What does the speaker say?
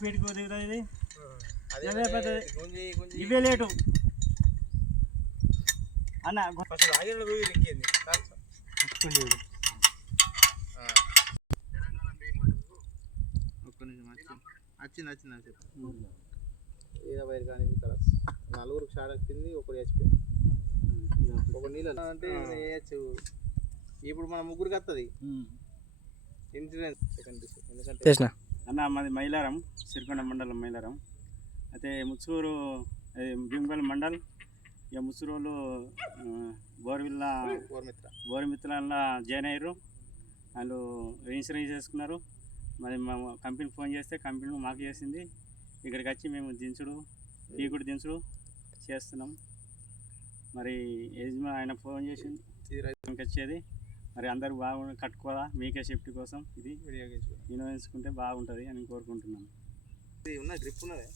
పీటికి ఇది ఇవే లేటు అన్న వచ్చింది వైర్ కానీ నలుగురికి షాట్ వచ్చింది, ఒకటి చచ్చిపోయింది. ఒక నీళ్ళు అంటే వేయచ్చు. ఇప్పుడు మన ముగ్గురికి వస్తుంది ఇన్సూరెన్స్ ఎందుకంటే అన్న మాది మైలారం, సిరికొండ మండలం మైలారం. అయితే ముచ్చూరు భీమగల్ మండల్. ఇక ముచ్చూరులో బోర్మిత్రలో జాయిన్ అయ్యారు. వాళ్ళు ఇన్సూరెన్స్ చేసుకున్నారు. మరి మా కంపెనీ ఫోన్ చేస్తే కంపెనీ మాకు చేసింది. ఇక్కడికి వచ్చి మేము టీకుడు దించుడు చేస్తున్నాం. మరి ఆయన ఫోన్ చేసింది వచ్చేది. మరి అందరూ కట్టుకోవాలా, మీకే సేఫ్టీ కోసం ఇది వినియోగించుకుంటే బాగుంటుంది అని కోరుకుంటున్నాను. గ్రిప్ ఉన్నది.